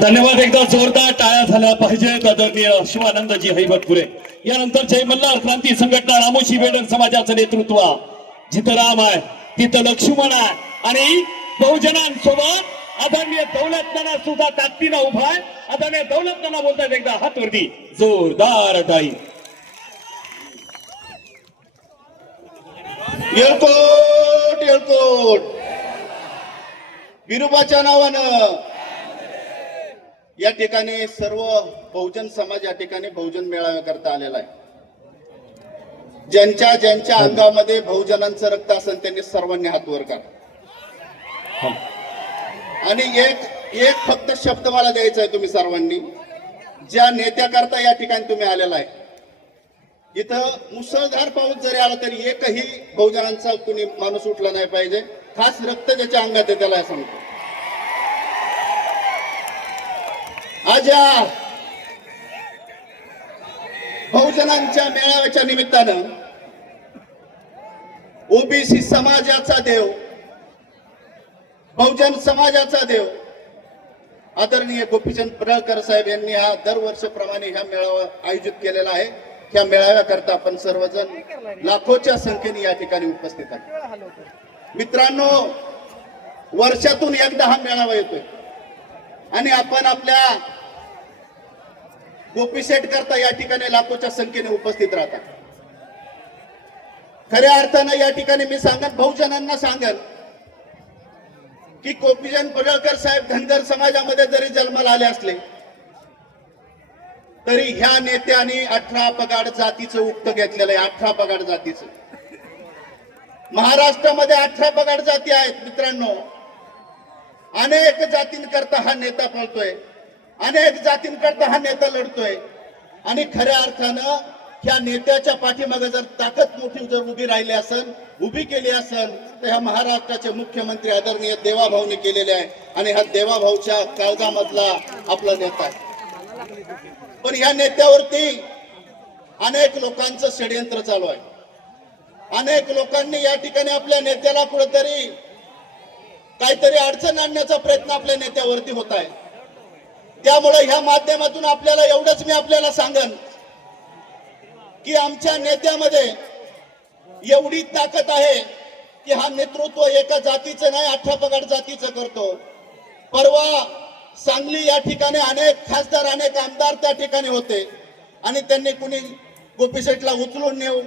धन्यवाद. एकदा जोरदार टाळ्या झाल्या पाहिजेत आदरणीय शिवानंदजी हैबतपुरे. यानंतर जय मल्हार क्रांती संघटना रामोशी बेडर समाजाचं नेतृत्व. जिथं राम आहे तिथं लक्ष्मण आहे आणि बहुजनांसोबत आदरणीय दौलत नाना सुद्धा ताकदीनं उभा आहे. आदरणीय दौलत नाना बोलतात, एकदा हात वरती, जोरदार टाळी. येळकोट येळकोट विरोबाच्या नावानं या ठिकाणी सर्व बहुजन समाज या ठिकाणी बहुजन मेळावा करता आलेला आहे. ज्यांच्या ज्यांच्या अंगामध्ये बहुजनांचं रक्त असेल त्यांनी सर्वांनी हात वर करा. आणि एक फक्त शब्द मला द्यायचा आहे तुम्ही सर्वांनी, ज्या नेत्याकरता या ठिकाणी तुम्ही आलेला आहे. इथं मुसळधार पाऊस जरी आला तरी एकही बहुजनांचा कुणी माणूस उठला नाही पाहिजे. खास रक्त ज्याच्या अंगात आहे त्याला सांगतो. आज या बहुजनांच्या मेळाव्याच्या निमित्तानं ओबीसी समाजाचा देव, बहुजन समाजाचा देव आदरणीय गोपीचंद पडळकर साहेब यांनी हा दरवर्षीप्रमाणे ह्या मेळावा आयोजित केलेला आहे. ह्या मेळाव्याकरता आपण सर्वजण लाखोच्या संख्येने या ठिकाणी उपस्थित आहे. मित्रांनो, वर्षातून एकदा हा मेळावा येतोय आणि आपण आपल्या गोपीशेठ करता या ठिकाणी लाखोच्या संख्येने उपस्थित राहतात. खऱ्या अर्थानं या ठिकाणी मी बहुजनांना सांगन की गोपीचंद पडळकर साहेब धनगर समाजामध्ये जरी जन्माला आले असले तरी ह्या नेत्यांनी 18 पगाड जातीचं उक्त घेतलेलं आहे. 18 पगाड जातीचं. महाराष्ट्रामध्ये 18 पगाड जाती आहेत मित्रांनो. अनेक जातींकरता हा नेता पळतोय, अनेक जातींकरता हा नेता लढतोय. आणि खऱ्या अर्थानं ह्या नेत्याच्या पाठीमागे जर ताकद मोठी जर उभी केली असेल तर ह्या महाराष्ट्राचे मुख्यमंत्री आदरणीय देवाभाऊने केलेले आहे. आणि हा देवाभाऊच्या काळजामधला आपला नेता आहे. पण या नेत्यावरती अनेक लोकांचं षडयंत्र चालू आहे. अनेक लोकांनी या ठिकाणी आपल्या नेत्याला कुठेतरी काहीतरी अडचण आणण्याचा प्रयत्न आपल्या नेत्यावरती होत आहे. त्यामुळे ह्या माध्यमातून आपल्याला एवढंच मी आपल्याला सांगन की आमच्या नेत्यामध्ये एवढी ताकद आहे की हा नेतृत्व एका जातीचं नाही 18 पगाड जातीचं करतो. परवा सांगली या ठिकाणी अनेक खासदार अनेक आमदार त्या ठिकाणी होते आणि त्यांनी कुणी गोपीशेठला उचलून नेऊन